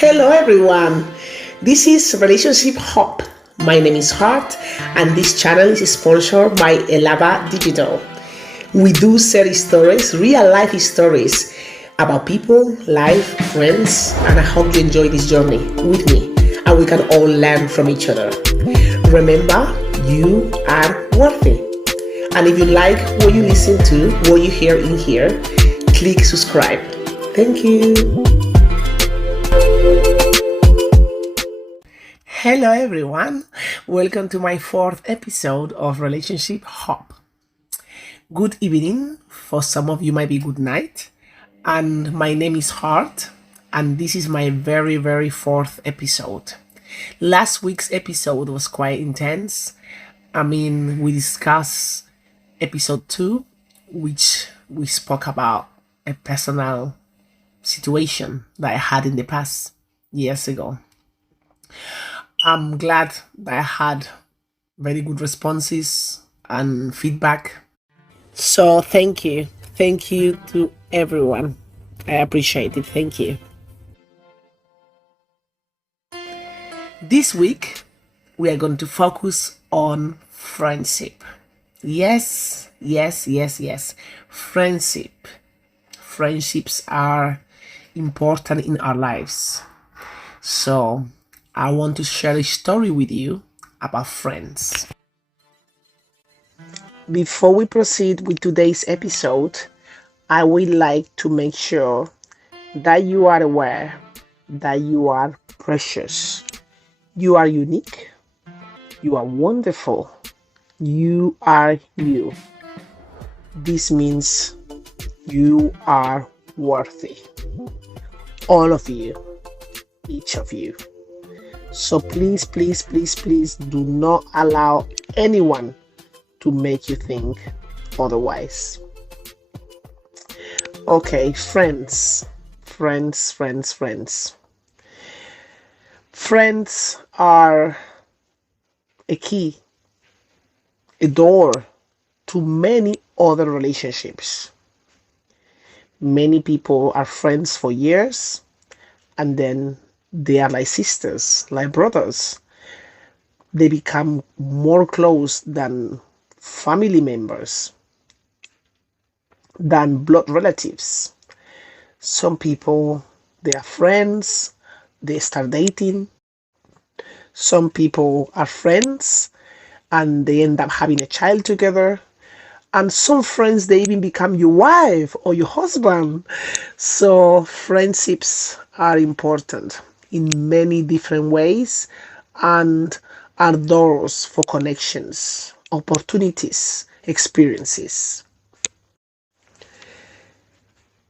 Hello everyone, this is Relationship Hub. My name is Hart and this channel is sponsored by Ëlabba DIGITAL. We do share stories, real life stories about people, life, friends, and I hope you enjoy this journey with me and we can all learn from each other. Remember, you are worthy. And if you like what you listen to, what you hear in here, click subscribe. Thank you. Hello everyone, welcome to my fourth episode of Relationship Hub. Good evening, for some of you might be good night, and my name is Hart, and this is my very fourth episode. Last week's episode was quite intense. We discussed episode 2, which we spoke about a personal situation that I had in the past years ago. I'm glad that I had very good responses and feedback. So thank you. Thank you to everyone. I appreciate it. Thank you. This week, we are going to focus on friendship. Yes. Friendship. Friendships are important in our lives. So I want to share a story with you about friends. Before we proceed with today's episode, I would like to make sure that you are aware that you are precious. You are unique. You are wonderful. You are you. This means you are worthy. All of you. Each of you. So please do not allow anyone to make you think otherwise. Okay, friends. Friends are a key, a door to many other relationships. Many people are friends for years and then they are like sisters, like brothers. They become more close than family members, than blood relatives. Some people, they are friends, they start dating. Some people are friends and they end up having a child together. And some friends, they even become your wife or your husband. So friendships are important in many different ways and are doors for connections, opportunities, experiences.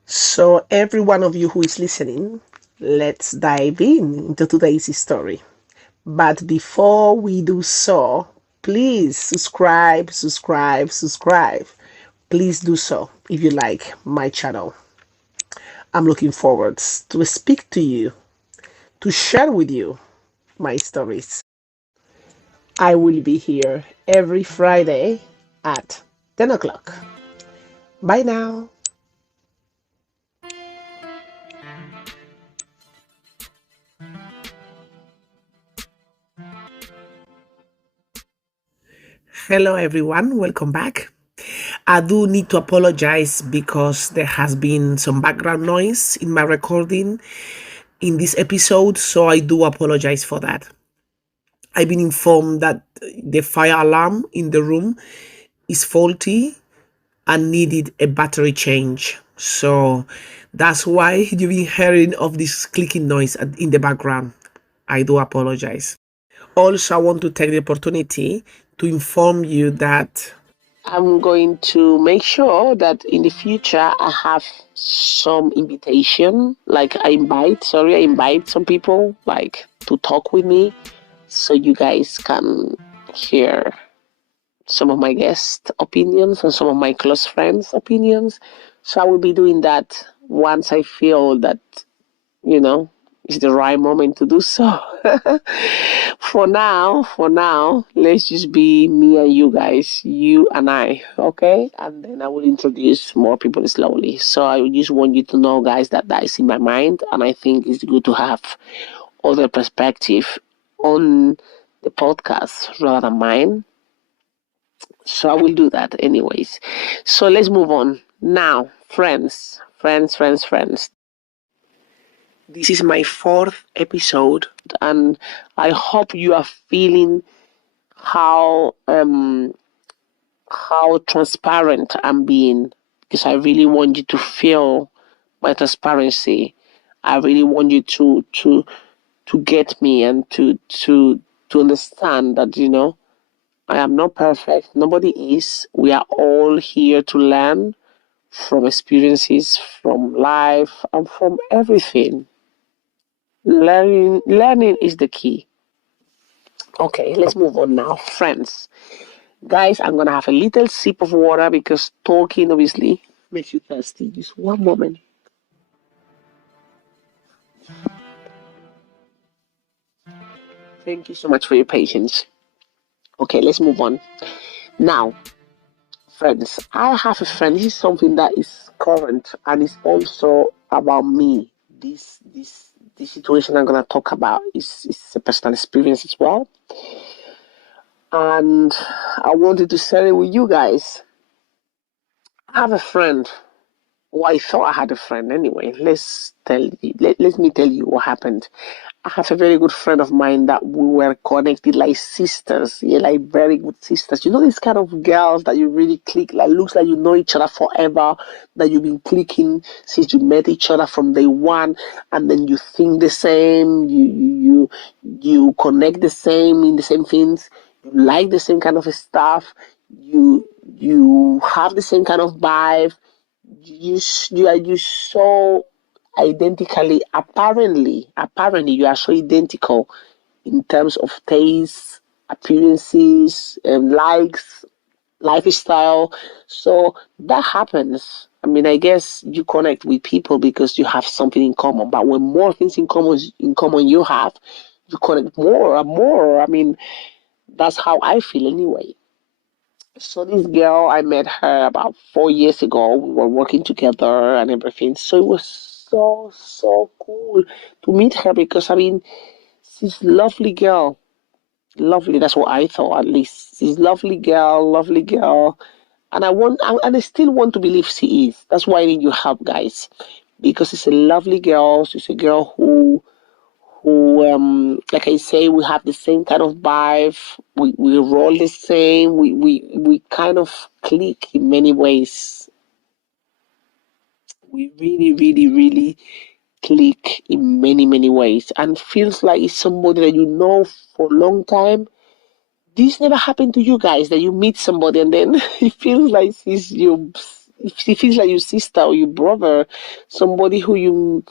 So every one of you who is listening, let's dive into today's story. But before we do so, please subscribe. Please do so if you like my channel. I'm looking forward to speak to you, to share with you my stories. I will be here every Friday at 10 o'clock. Bye now. Hello everyone, welcome back. I do need to apologize because there has been some background noise in my recording in this episode, so I do apologize for that. I've been informed that the fire alarm in the room is faulty and needed a battery change. So that's why you've been hearing of this clicking noise in the background. I do apologize. Also, I want to take the opportunity to inform you that I'm going to make sure that in the future I have some invitation, like I invite some people like to talk with me so you guys can hear some of my guest opinions and some of my close friends' opinions. So I will be doing that once I feel that, it's the right moment to do so. For now, let's just be me and you guys, you and I, okay? And then I will introduce more people slowly. So I just want you to know, guys, that that is in my mind, and I think it's good to have other perspective on the podcast rather than mine. So I will do that anyways. So let's move on now, friends. This is my fourth episode, and I hope you are feeling how how transparent I'm being, because I really want you to feel my transparency. I really want you to get me and to understand that I am not perfect. Nobody is. We are all here to learn from experiences, from life, and from everything. Learning is the key. Okay, let's move on now, friends. Guys, I'm gonna have a little sip of water because talking obviously makes you thirsty. Just one moment. Thank you so much for your patience. Okay, let's move on. Now, friends, I have a friend. This is something that is current and it's also about me. This situation I'm gonna talk about is a personal experience as well. And I wanted to share it with you guys. I have a friend. Well, I thought I had a friend anyway. Let me tell you what happened. I have a very good friend of mine that we were connected like sisters, yeah, like very good sisters. You know, these kind of girls that you really click, like looks like you know each other forever, that you've been clicking since you met each other from day one, and then you think the same, you connect the same in the same things, you like the same kind of stuff, you have the same kind of vibe, you are just so identically, apparently you are so identical in terms of taste, appearances, likes, lifestyle. So that happens. I mean, I guess you connect with people because you have something in common. But when more things in common you have, you connect more and more. I mean, that's how I feel anyway. So this girl, I met her about 4 years ago. We were working together and everything. So it was so cool to meet her because I mean, she's a lovely girl. Lovely. That's what I thought at least. She's a lovely girl. And and I still want to believe she is. That's why I need your help, guys, because she's a lovely girl. She's a girl who like I say, we have the same kind of vibe. We roll the same. We kind of click in many ways. We really click in many ways, and feels like it's somebody that you know for a long time. This never happened to you guys, that you meet somebody and then it feels like it feels like your sister or your brother, somebody who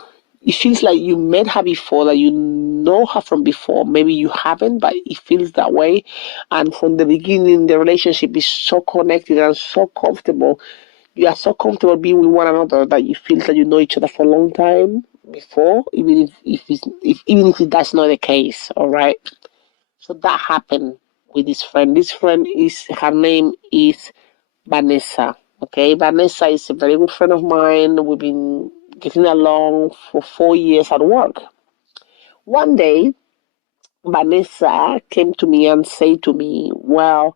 it feels like you met her before, that you know her from before. Maybe you haven't, but it feels that way. And from the beginning, the relationship is so connected and so comfortable. You are so comfortable being with one another that you feel that you know each other for a long time before, even if that's not the case. All right. So that happened with this friend. This friend is her name is Vanessa. Okay, Vanessa is a very good friend of mine. We've been getting along for 4 years at work. One day, Vanessa came to me and said to me, "Well,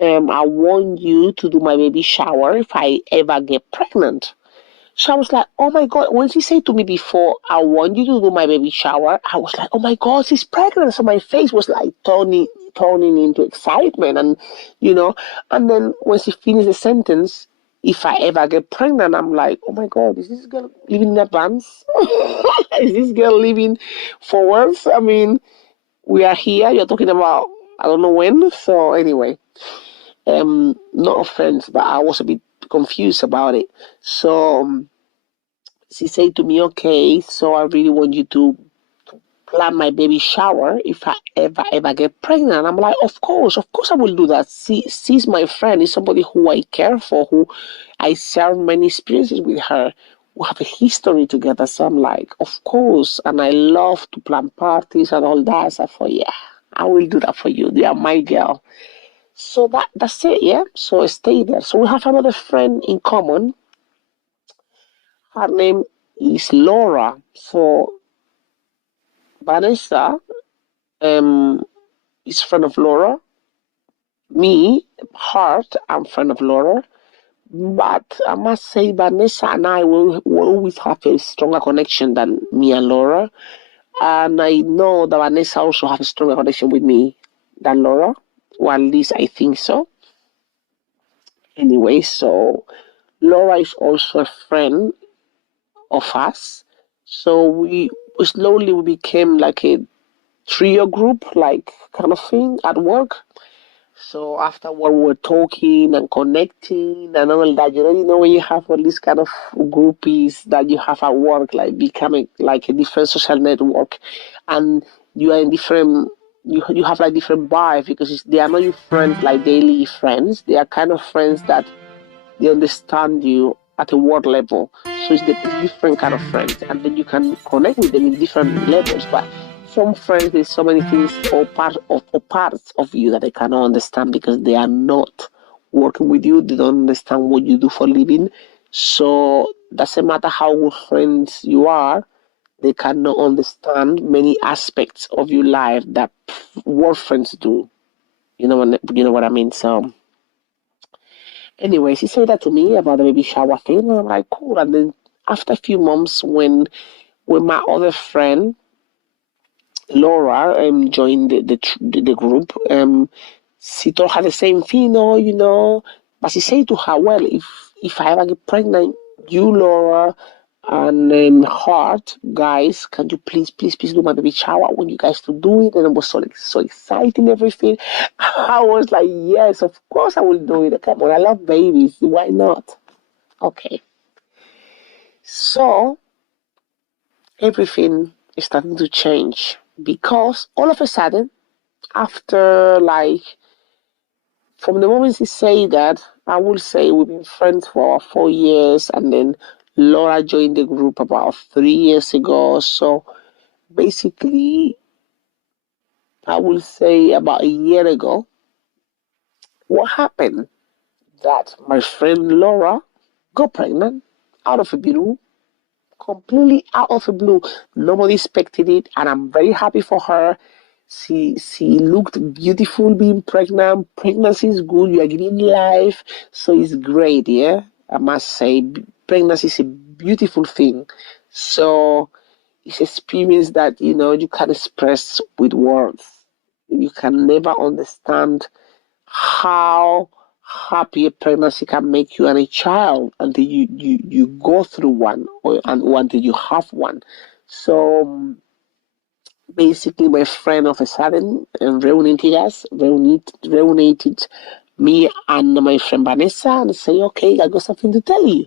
I want you to do my baby shower if I ever get pregnant." So I was like, oh my God. When she said to me before, "I want you to do my baby shower," I was like, oh my God, she's pregnant. So my face was like turning into excitement. And then when she finished the sentence, "if I ever get pregnant," I'm like, oh my God, is this girl living in advance? Is this girl living forwards? I mean, we are here. You're talking about, I don't know when. So anyway, no offense, but I was a bit confused about it. So she said to me, "Okay, so I really want you to plan my baby shower if I ever get pregnant." I'm like, of course I will do that. She's my friend. Is somebody who I care for, who I share many experiences with her. We have a history together. So I'm like, of course. And I love to plan parties and all that. So I thought, yeah. I will do that for you. You are my girl. So that's it, yeah. So stay there. So we have another friend in common. Her name is Laura. So Vanessa is friend of Laura. Me, Heart, I'm friend of Laura. But I must say, Vanessa and I will always have a stronger connection than me and Laura. And I know that Vanessa also has a stronger connection with me than Laura. Or at least I think so. Anyway, so Laura is also a friend of us. So we slowly we became like a trio group, like kind of thing at work. So afterward, we were talking and connecting and all that. When you have all these kind of groupies that you have at work, like becoming like a different social network, and you are in different. You have like different vibe because they are not your friends like daily friends. They are kind of friends that they understand you at a world level. So it's different kind of friends, and then you can connect with them in different levels. But some friends, there's so many things or parts of you that they cannot understand because they are not working with you. They don't understand what you do for a living. So doesn't matter how good friends you are, they cannot understand many aspects of your life that work friends do. You know what I mean. So anyways, he said that to me about the baby shower thing, and I'm like, cool. And then after a few months, when my other friend Laura joined the group, she told her the same thing, but she said to her, well, if I ever get pregnant, you Laura and Heart, guys, can you please do my baby shower? I want you guys to do it, and it was so exciting, everything. I was like, yes, of course I will do it. Come on, I love babies. Why not? Okay, so everything is starting to change because all of a sudden, after like from the moment he say that, I will say we've been friends for 4 years, and then Laura joined the group about 3 years ago. So basically, I will say about a year ago, what happened? That my friend Laura got pregnant out of the blue, completely out of the blue. Nobody expected it, and I'm very happy for her. She looked beautiful being pregnant. Pregnancy is good. You are giving life, so it's great. Yeah, I must say, pregnancy is a beautiful thing. So it's experience that you can express with words. You can never understand how happy a pregnancy can make you and a child until you go through one or until you have one. So basically my friend of a sudden reunited me and my friend Vanessa and say, okay, I got something to tell you.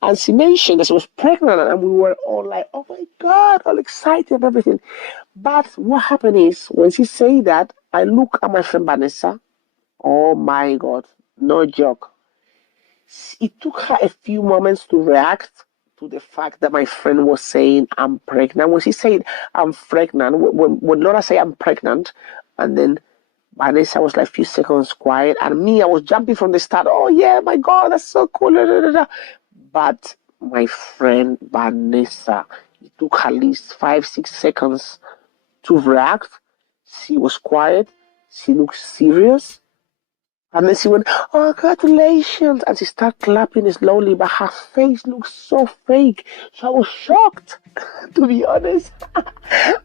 And she mentioned that she was pregnant, and we were all like, oh my God, all excited and everything. But what happened is when she said that, I look at my friend Vanessa. Oh my God, no joke. It took her a few moments to react to the fact that my friend was saying I'm pregnant. When she said I'm pregnant, when Laura said I'm pregnant, and then Vanessa was like a few seconds quiet, and me, I was jumping from the start. Oh yeah, my God, that's so cool. Da, da, da, da. But my friend Vanessa, it took her at least 5, 6 seconds to react. She was quiet. She looked serious. And then she went, oh, congratulations. And she started clapping slowly, but her face looked so fake. So I was shocked, to be honest.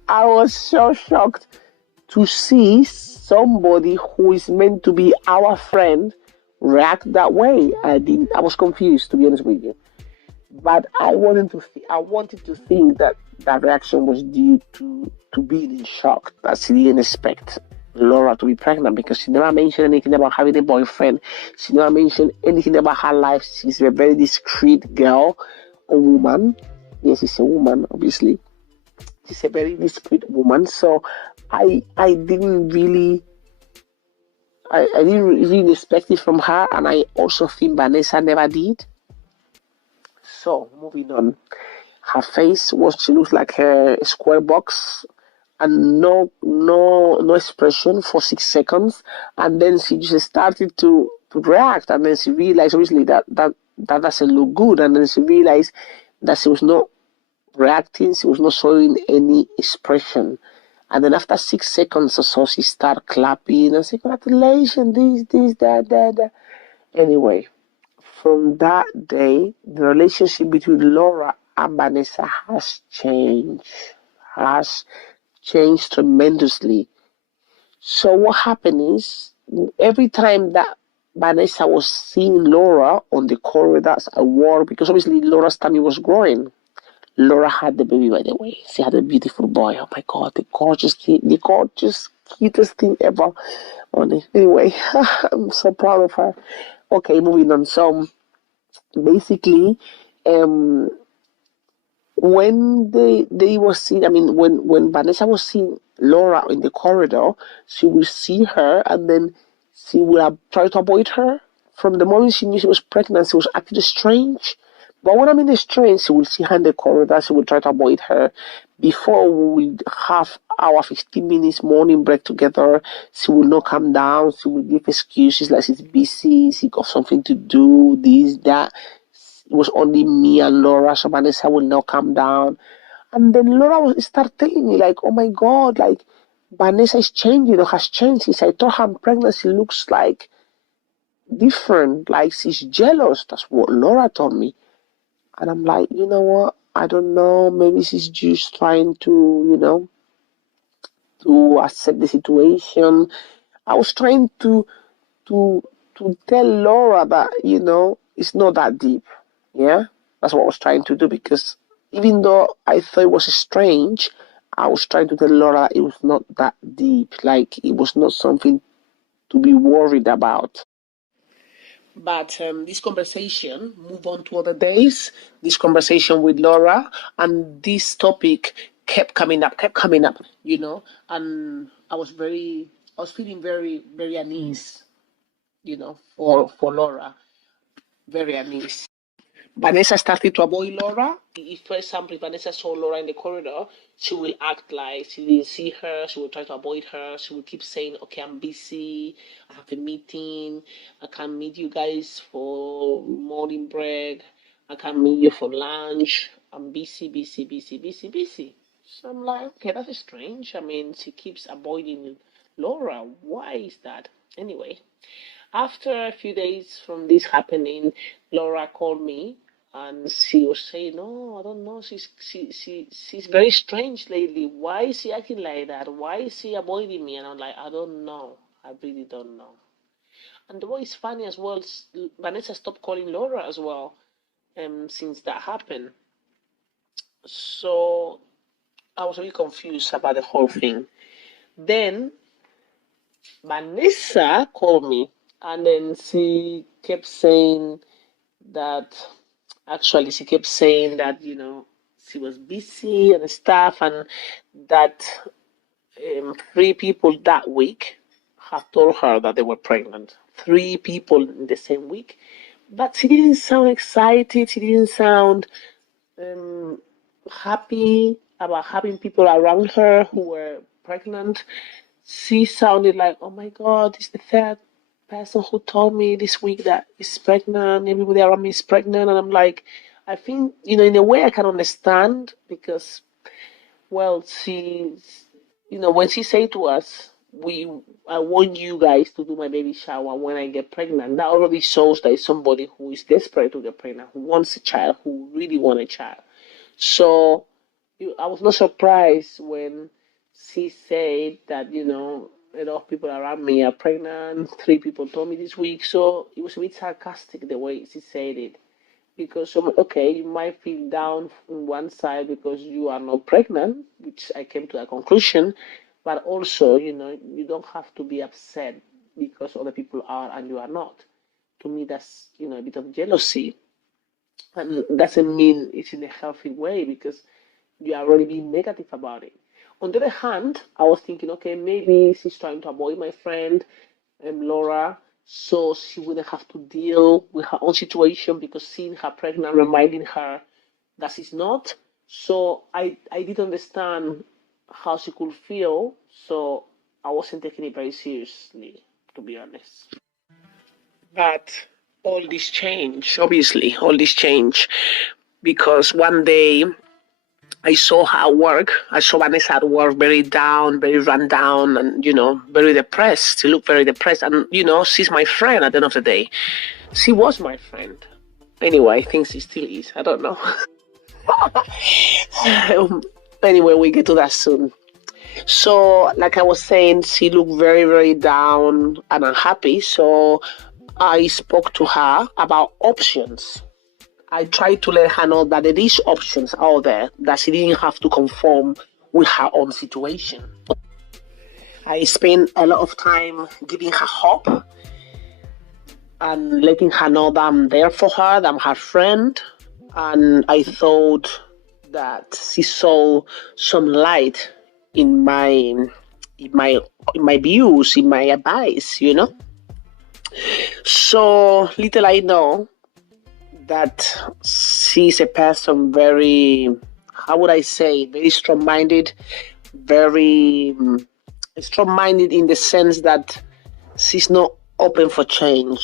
I was so shocked to see somebody who is meant to be our friend react that way. I was confused, to be honest with you. But I wanted to think that that reaction was due to being in shock, that she didn't expect Laura to be pregnant because she never mentioned anything about having a boyfriend. She never mentioned anything about her life. She's a very discreet girl, a woman. Yes, she's a woman, obviously. She's a very discreet woman. So I didn't really I didn't really expect it from her, and I also think Vanessa never did. So moving on. Her face was she looks like a square box, and no expression for 6 seconds, and then she just started to react, and then she realized obviously that doesn't look good, and then she realized that she was not reacting, she was not showing any expression. And then after 6 seconds or so, she started clapping and saying, congratulations, this, that. Anyway, from that day, the relationship between Laura and Vanessa has changed tremendously. So what happened is, every time that Vanessa was seeing Laura on the corridors at work, because obviously Laura's tummy was growing. Laura had the baby, by the way. She had a beautiful boy. Oh my God, the gorgeous, cutest thing ever. Anyway, I'm so proud of her. Okay, moving on. So basically, um, when they were seeing, I mean, when Vanessa was seeing Laura in the corridor, she would see her, and then she would have tried to avoid her. From the moment she knew she was pregnant, she was acting strange. But when I mean strange, she would see her in the corridor, she would try to avoid her. Before we would have our 15 minutes morning break together, she would not come down, she would give excuses like she's busy, she got something to do, this, that. It was only me and Laura, so Vanessa will not come down. And then Laura was start telling me like, oh my God, like Vanessa is changing or has changed since I told her I'm pregnant. She looks like different, like she's jealous. That's what Laura told me. And I'm like, you know what? I don't know. Maybe she's just trying to, to accept the situation. I was trying to to tell Laura that it's not that deep. Yeah, that's what I was trying to do, because even though I thought it was strange, I was trying to tell Laura it was not that deep. Like it was not something to be worried about. But this conversation move on to other days. This conversation with Laura, and this topic kept coming up. And I was feeling very, very uneasy. For Laura, very uneasy. Vanessa started to avoid Laura. If, for example, Vanessa saw Laura in the corridor, she will act like she didn't see her. She will try to avoid her. She will keep saying, okay, I'm busy. I have a meeting. I can't meet you guys for morning break. I can't meet you for lunch. I'm busy, busy, busy, busy, busy. So I'm like, okay, that's strange. I mean, she keeps avoiding Laura. Why is that? Anyway, after a few days from this happening, Laura called me and she was saying, "No, I don't know. She's very strange lately. Why is she acting like that? Why is she avoiding me?" And I'm like, "I don't know. I really don't know." And what is funny as well, Vanessa stopped calling Laura as well, since that happened. So I was really confused about the whole thing. Then Vanessa called me, and then she kept saying that she kept saying that she was busy and stuff, and that three people that week have told her that they were pregnant. Three people in the same week, but she didn't sound excited. She didn't sound um, happy about having people around her who were pregnant. She sounded like, oh my God, it's the third person who told me this week that is pregnant. Everybody around me is pregnant. And I'm like, I think, in a way I can understand, because, well, when she said to us, I want you guys to do my baby shower when I get pregnant, that already shows that it's somebody who is desperate to get pregnant, who wants a child, who really wants a child. So I was not surprised when she said that, a lot of people around me are pregnant. Three people told me this week. So it was a bit sarcastic the way she said it. Because, okay, you might feel down on one side because you are not pregnant, which I came to a conclusion. But also, you don't have to be upset because other people are and you are not. To me, that's, a bit of jealousy. And doesn't mean it's in a healthy way, because you are already being negative about it. On the other hand, I was thinking, okay, maybe she's trying to avoid my friend, Laura, so she wouldn't have to deal with her own situation, because seeing her pregnant reminding her that she's not. So I did understand how she could feel. So I wasn't taking it very seriously, to be honest. But all this changed, obviously, all this changed because one day I saw her work. I saw Vanessa at work, very down, very run down, and very depressed. She looked very depressed, and she's my friend. At the end of the day, she was my friend. Anyway, I think she still is. I don't know. Anyway, we get to that soon. So, like I was saying, she looked very, very down and unhappy. So, I spoke to her about options. I tried to let her know that there is options out there, that she didn't have to conform with her own situation. I spent a lot of time giving her hope and letting her know that I'm there for her, that I'm her friend. And I thought that she saw some light in my views, in my advice. So little I know that she's a person very, how would I say, very strong-minded, very strong-minded in the sense that she's not open for change.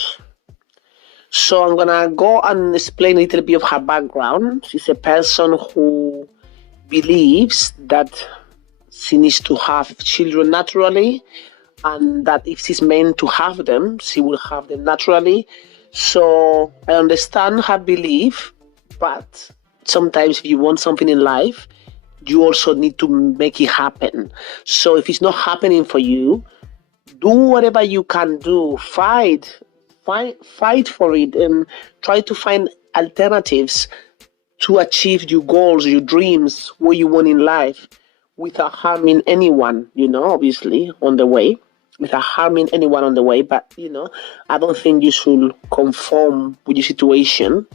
So I'm gonna go and explain a little bit of her background. She's a person who believes that she needs to have children naturally, and that if she's meant to have them, she will have them naturally. So I understand her belief, but sometimes if you want something in life, you also need to make it happen. So if it's not happening for you, do whatever you can do. Fight for it, and try to find alternatives to achieve your goals, your dreams, what you want in life, without harming anyone, obviously, on the way. Without harming anyone on the way. But, I don't think you should conform with your situation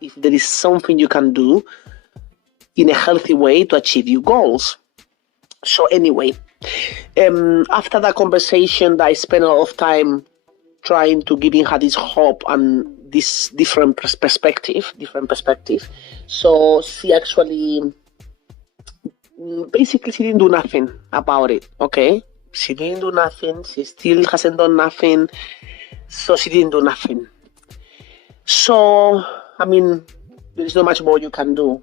if there is something you can do in a healthy way to achieve your goals. So anyway, after that conversation, I spent a lot of time trying to giving her this hope and this different perspective. So she actually, basically, she didn't do nothing about it, okay? She didn't do nothing. She still hasn't done nothing. So she didn't do nothing. So, there is not much more you can do.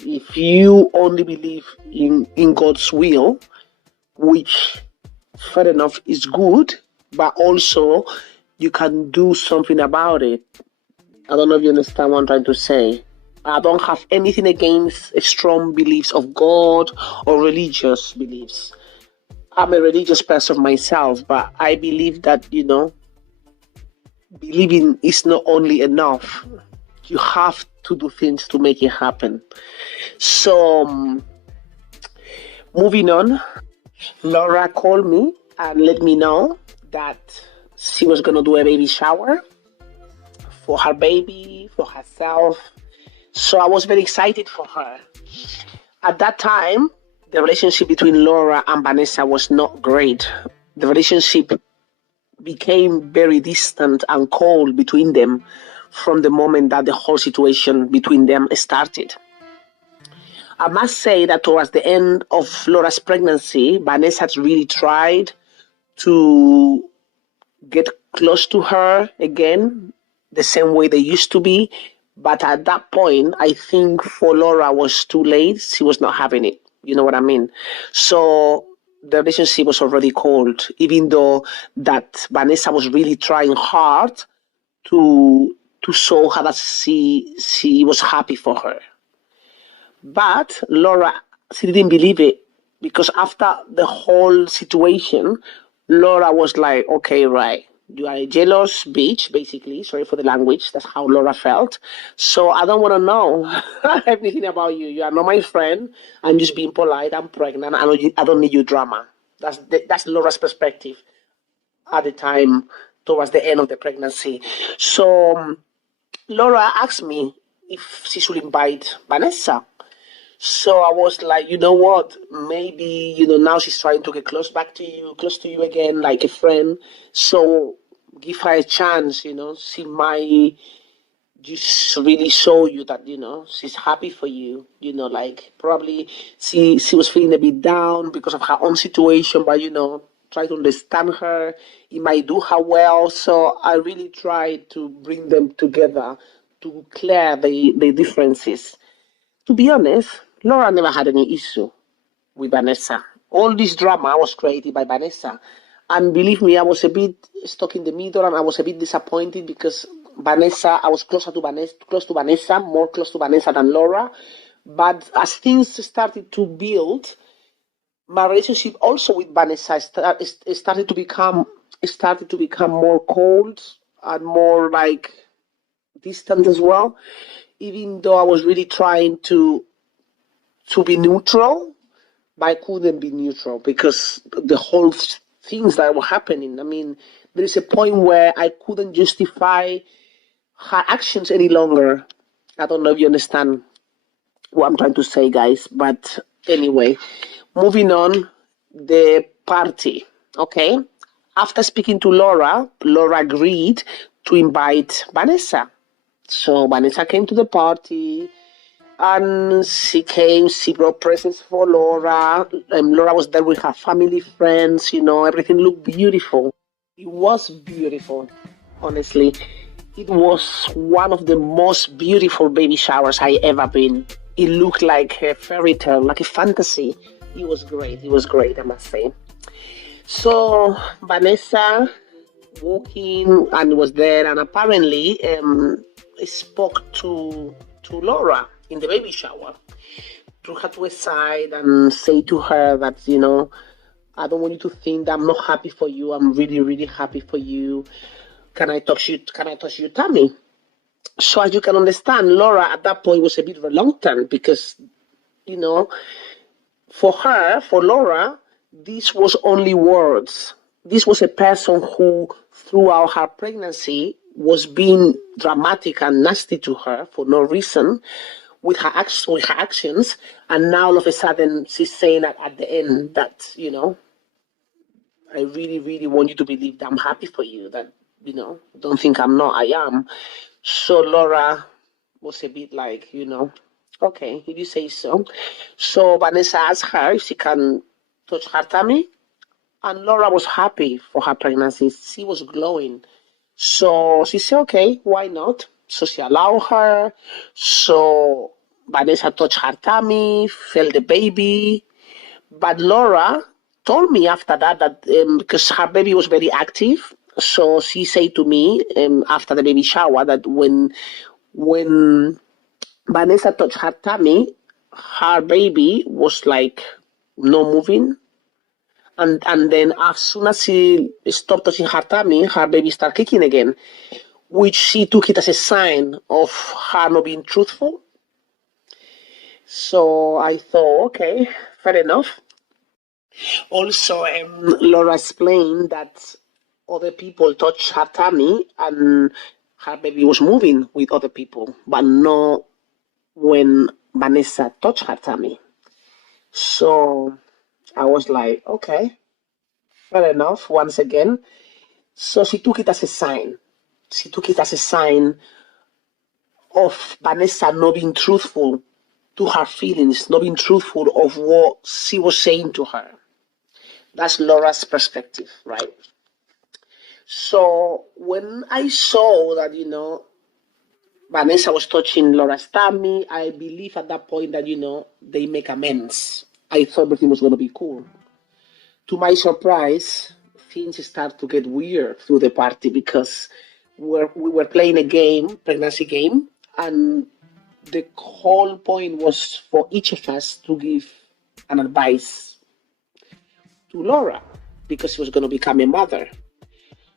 If you only believe in God's will, which, fair enough, is good, but also you can do something about it. I don't know if you understand what I'm trying to say. I don't have anything against strong beliefs of God or religious beliefs. I'm a religious person myself, but I believe that, believing is not only enough. You have to do things to make it happen. So, moving on, Laura called me and let me know that she was going to do a baby shower for her baby, for herself. So I was very excited for her. At that time, the relationship between Laura and Vanessa was not great. The relationship became very distant and cold between them from the moment that the whole situation between them started. I must say that towards the end of Laura's pregnancy, Vanessa had really tried to get close to her again, the same way they used to be. But at that point, I think for Laura was too late. She was not having it. You know what I mean? So the relationship was already cold, even though that Vanessa was really trying hard to show her that she was happy for her. But Laura, she didn't believe it, because after the whole situation, Laura was like, okay, right, you are a jealous bitch, basically. Sorry for the language. That's how Laura felt. So I don't want to know everything about you. You are not my friend. I'm just being polite. I'm pregnant. I don't need your drama. That's Laura's perspective at the time, towards the end of the pregnancy. So Laura asked me if she should invite Vanessa. So I was like, you know what? Maybe, now she's trying to get close to you again, like a friend. So give her a chance, she might just really show you that she's happy for you. Like probably she was feeling a bit down because of her own situation, but try to understand her. It might do her well. So I really tried to bring them together to clear the differences. To be honest, Laura never had any issue with Vanessa. All this drama was created by Vanessa. And believe me, I was a bit stuck in the middle and I was a bit disappointed because I was more close to Vanessa than Laura. But as things started to build, my relationship also with Vanessa started to become more cold and more like distant as well. Even though I was really trying to be neutral, but I couldn't be neutral because the whole things that were happening. I mean, there is a point where I couldn't justify her actions any longer. I don't know if you understand what I'm trying to say, guys. But anyway, moving on, the party. Okay. After speaking to Laura, Laura agreed to invite Vanessa. So Vanessa came to the party and she brought presents for Laura. Laura was there with her family, friends, everything looked beautiful. It was beautiful, honestly. It was one of the most beautiful baby showers I ever been. It looked like a fairy tale, like a fantasy. It was great. It was great, I must say. So Vanessa walked in and was there, and apparently spoke to Laura in the baby shower. Drew her to a side and say to her that I don't want you to think that I'm not happy for you. I'm really, really happy for you. Can I touch you? Can I touch your tummy? So as you can understand, Laura at that point was a bit reluctant because, for Laura, this was only words. This was a person who, throughout her pregnancy, was being dramatic and nasty to her for no reason with her actions. And now all of a sudden she's saying at the end that, I really, really want you to believe that I'm happy for you, that, don't think I'm not, I am. So Laura was a bit like, okay, if you say so. So Vanessa asked her if she can touch her tummy, and Laura was happy for her pregnancy. She was glowing. So she said, okay, why not? So she allowed her. So Vanessa touched her tummy, felt the baby. But Laura told me after that because her baby was very active, so she said to me after the baby shower that when Vanessa touched her tummy, her baby was like no moving. And then as soon as she stopped touching her tummy, her baby started kicking again, which she took it as a sign of her not being truthful. So I thought, okay, fair enough. Also, Laura explained that other people touched her tummy and her baby was moving with other people, but not when Vanessa touched her tummy. So I was like, okay, fair enough, once again. So she took it as a sign. She took it as a sign of Vanessa not being truthful to her feelings, not being truthful of what she was saying to her. That's Laura's perspective, right? So when I saw that, Vanessa was touching Laura's tummy, I believe at that point that, they make amends. I thought everything was going to be cool. To my surprise, things start to get weird through the party because we were playing a game, pregnancy game, and the whole point was for each of us to give an advice to Laura because she was going to become a mother.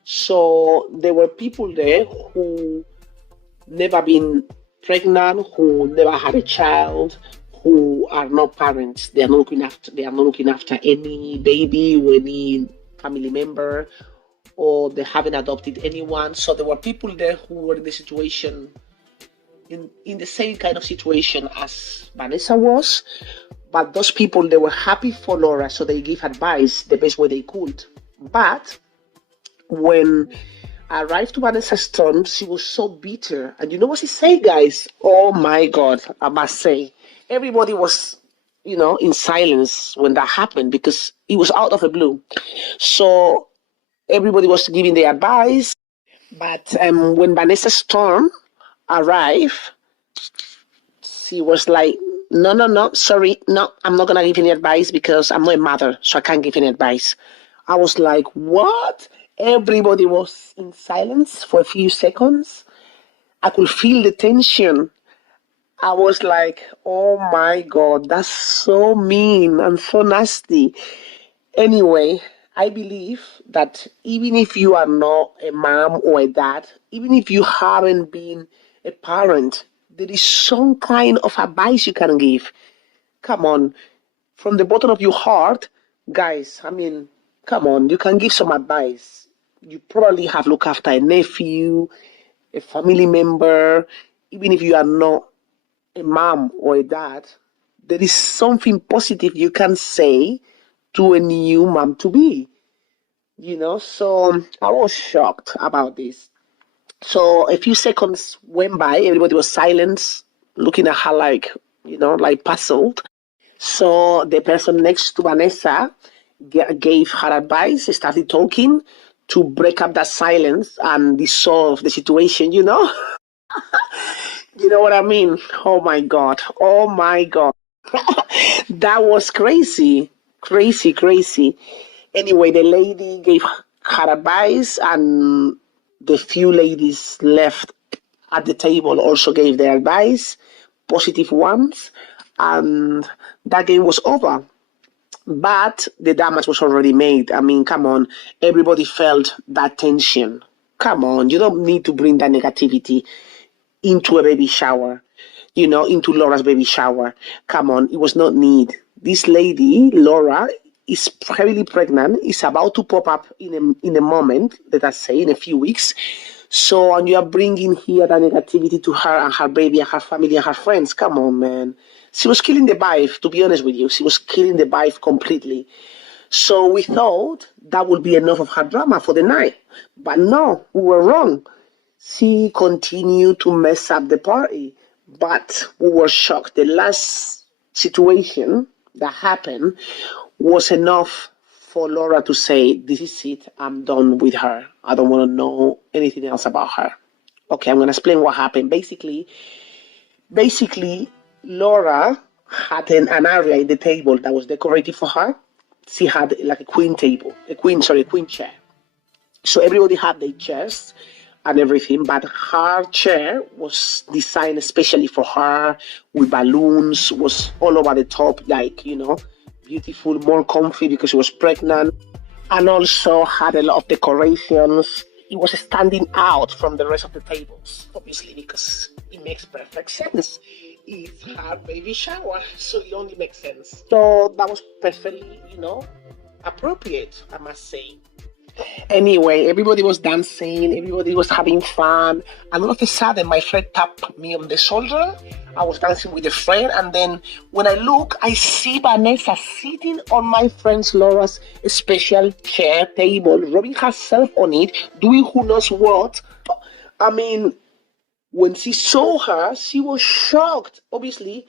So there were people there who never been pregnant, who never had a child, who are not parents. They are not looking after any baby or any family member, or they haven't adopted anyone. So there were people there who were in the situation, in the same kind of situation as Vanessa was. But those people, they were happy for Laura, so they gave advice the best way they could. But when arrived to Vanessa's turn. She was so bitter. And you know what she said, guys? Oh my God, I must say. Everybody was, in silence when that happened because it was out of the blue. So everybody was giving their advice. But when Vanessa's turn arrived, she was like, no, no, no, sorry, no, I'm not going to give any advice because I'm not a mother, so I can't give any advice. I was like, what? Everybody was in silence for a few seconds. I could feel the tension. I was like, oh my God, that's so mean and so nasty. Anyway, I believe that even if you are not a mom or a dad, even if you haven't been a parent, there is some kind of advice you can give. Come on, from the bottom of your heart, guys, I mean, come on, you can give some advice. You probably have looked after a nephew, a family member, even if you are not a mom or a dad, there is something positive you can say to a new mom to be. So I was shocked about this. So a few seconds went by, everybody was silent, looking at her like, like puzzled. So the person next to Vanessa gave her advice, started talking to break up that silence and dissolve the situation, you know? You know what I mean? Oh my God. Oh my God. That was crazy. Crazy, crazy. Anyway, the lady gave her advice, and the few ladies left at the table also gave their advice, positive ones, and that game was over. But the damage was already made. I mean, come on, everybody felt that tension. Come on, you don't need to bring that negativity into a baby shower, into Laura's baby shower. Come on, it was not need. This lady, Laura, is heavily pregnant, is about to pop up in a moment, let us say, in a few weeks. So, and you are bringing here that negativity to her and her baby and her family and her friends. Come on, man. She was killing the vibe, to be honest with you. She was killing the vibe completely. So we thought that would be enough of her drama for the night. But no, we were wrong. She continued to mess up the party, but we were shocked. The last situation that happened was enough for Laura to say, this is it, I'm done with her. I don't want to know anything else about her. Okay, I'm going to explain what happened. Basically, Laura had an area in the table that was decorated for her. She had like a queen chair. So everybody had their chairs and everything, but her chair was designed especially for her with balloons, was all over the top, like, beautiful, more comfy because she was pregnant, and also had a lot of decorations. It was standing out from the rest of the tables, obviously, because it makes perfect sense. It's her baby shower, so it only makes sense. So that was perfectly, appropriate, I must say. Anyway, everybody was dancing, everybody was having fun, and all of a sudden my friend tapped me on the shoulder. I was dancing with a friend, and then when I look, I see Vanessa sitting on my friend Laura's special chair table, rubbing herself on it, doing who knows what. I mean, when she saw her, she was shocked. Obviously,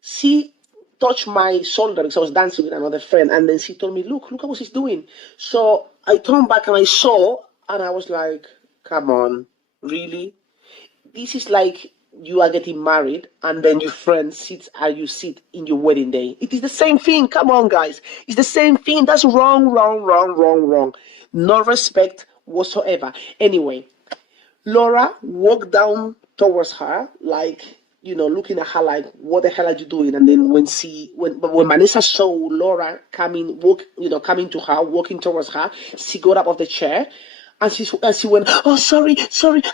she touched my shoulder because I was dancing with another friend, and then she told me, look at what she's doing. So I turned back and I saw, and I was like, come on, really? This is like you are getting married, and then your friend sits and you sit in your wedding day. It is the same thing. Come on, guys. It's the same thing. That's wrong, wrong, wrong, wrong, wrong. No respect whatsoever. Anyway, Laura walked down towards her, like, looking at her like, what the hell are you doing? And then when Vanessa saw Laura coming to her, walking towards her, she got up off the chair, and she went, oh, sorry,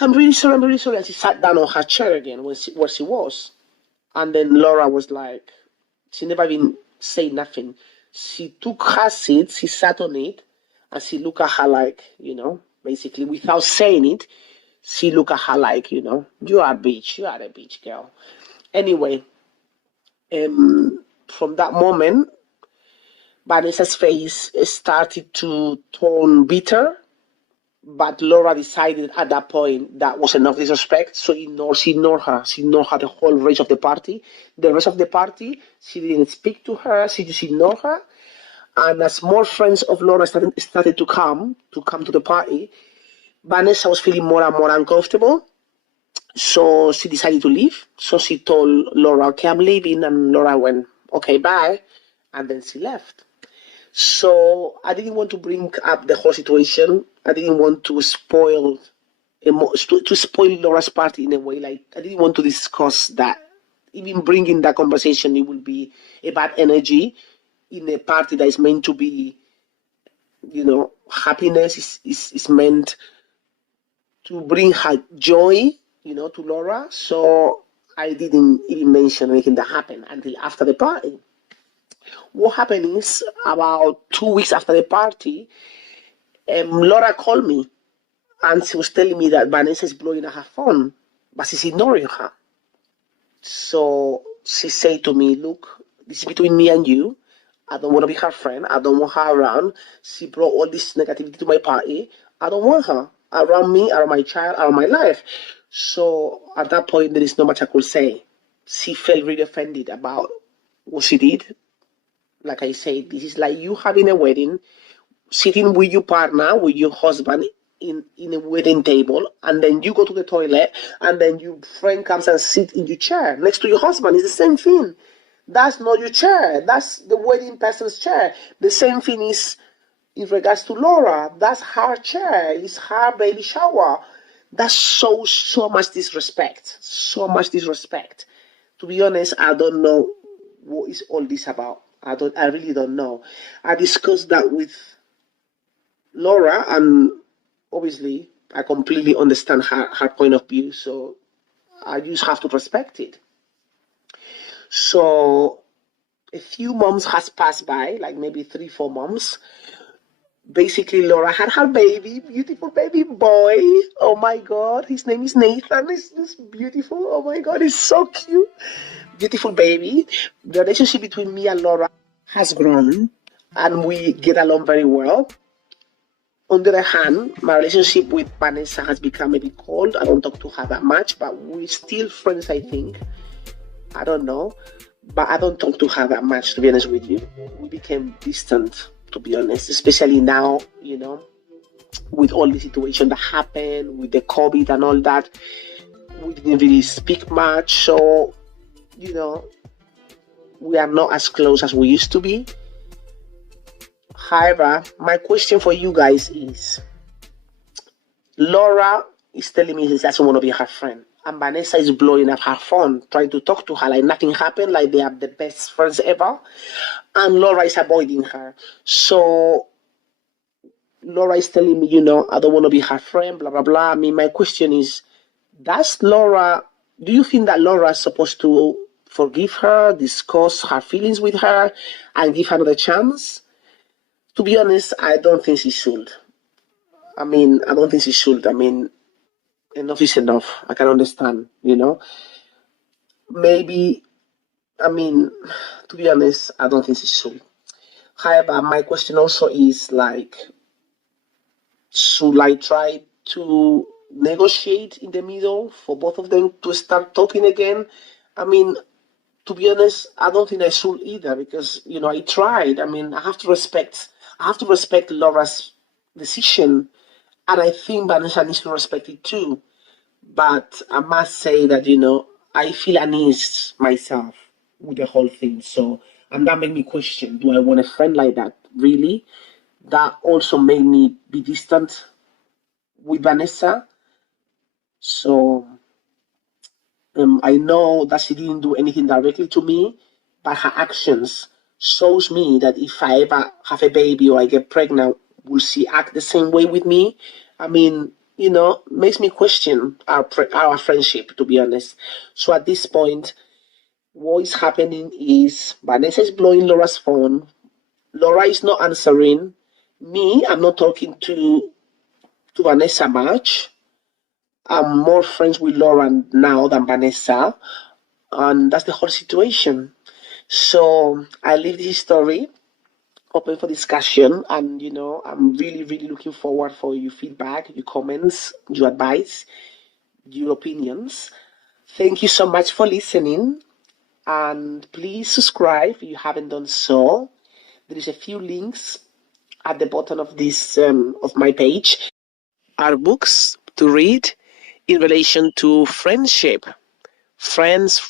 I'm really sorry, and she sat down on her chair again where she was. And then Laura was like, she never even said nothing. She took her seat, she sat on it, and she looked at her like, basically without saying it, she looked at her like, you are a bitch, girl. Anyway, from that moment, Vanessa's face started to turn bitter. But Laura decided at that point that was enough disrespect, so she ignored her. She ignored her the whole rest of the party. The rest of the party, she didn't speak to her. She just ignored her. And as more friends of Laura started to come to the party, Vanessa was feeling more and more uncomfortable. So she decided to leave. So she told Laura, "Okay, I'm leaving," and Laura went, "Okay, bye," and then she left. So I didn't want to bring up the whole situation. I didn't want to spoil Laura's party in a way. Like I didn't want to discuss that. Even bringing that conversation, it will be a bad energy in a party that is meant to be, happiness is meant to bring her joy, to Laura. So I didn't even mention anything that happened until after the party. What happened is about 2 weeks after the party, Laura called me and she was telling me that Vanessa is blowing up her phone, but she's ignoring her. So she said to me, "Look, this is between me and you. I don't want to be her friend. I don't want her around. She brought all this negativity to my party. I don't want her around me, around my child, around my life." So at that point, there is not much I could say. She felt really offended about what she did. Like I said, this is like you having a wedding, sitting with your partner, with your husband in a wedding table, and then you go to the toilet, and then your friend comes and sit in your chair next to your husband. It's the same thing. That's not your chair. That's the wedding person's chair. The same thing is in regards to Laura. That's her chair. It's her baby shower. That's so much disrespect. So much disrespect. To be honest, I don't know what is all this about. I really don't know. I discussed that with Laura, and obviously I completely understand her point of view, so I just have to respect it. So a few months has passed by, like maybe 3, 4 months. Basically, Laura had her baby, beautiful baby boy. Oh my God, his name is Nathan. He's just beautiful. Oh my God, he's so cute. Beautiful baby. The relationship between me and Laura has grown, and we get along very well. On the other hand, my relationship with Vanessa has become a bit cold. I don't talk to her that much, but we're still friends, I think. I don't know. But I don't talk to her that much, to be honest with you. We became distant, to be honest, especially now, with all the situation that happened, with the COVID and all that. We didn't really speak much, so, we are not as close as we used to be. However, my question for you guys is, Laura is telling me she doesn't want to be her friend, and Vanessa is blowing up her phone, trying to talk to her like nothing happened, like they are the best friends ever, and Laura is avoiding her. So Laura is telling me, I don't want to be her friend, blah, blah, blah. I mean, my question is, do you think that Laura is supposed to forgive her, discuss her feelings with her, and give her another chance? To be honest, I don't think she should. I don't think she should. Enough is enough. I can understand. Maybe, I mean, to be honest, I don't think she should. However, my question also is like, should I try to negotiate in the middle for both of them to start talking again? I mean, to be honest, I don't think I should either because I tried. I have to respect Laura's decision, and I think Vanessa needs to respect it too. But I must say that I feel uneasy myself with the whole thing. So, and that made me question: do I want a friend like that? Really? That also made me be distant with Vanessa. So I know that she didn't do anything directly to me, but her actions shows me that if I ever have a baby or I get pregnant, will she act the same way with me? Makes me question our friendship, to be honest. So at this point, what is happening is Vanessa is blowing Laura's phone. Laura is not answering. Me, I'm not talking to Vanessa much. I'm more friends with Laura now than Vanessa, and that's the whole situation. So I leave this story open for discussion, and I'm really, really looking forward for your feedback, your comments, your advice, your opinions. Thank you so much for listening, and please subscribe if you haven't done so. There is a few links at the bottom of this of my page. Are books to read in relation to friendship, friends,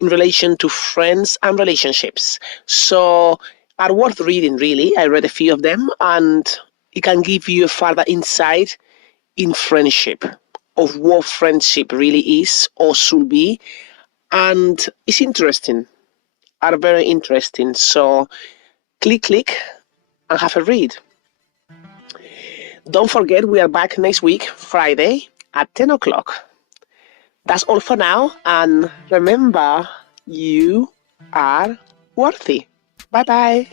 in relation to friends and relationships. So are worth reading, really. I read a few of them, and it can give you a further insight in friendship, of what friendship really is or should be. And it's interesting, are very interesting. So click and have a read. Don't forget, we are back next week, Friday at 10 o'clock. That's all for now, and remember, you are worthy. Bye bye.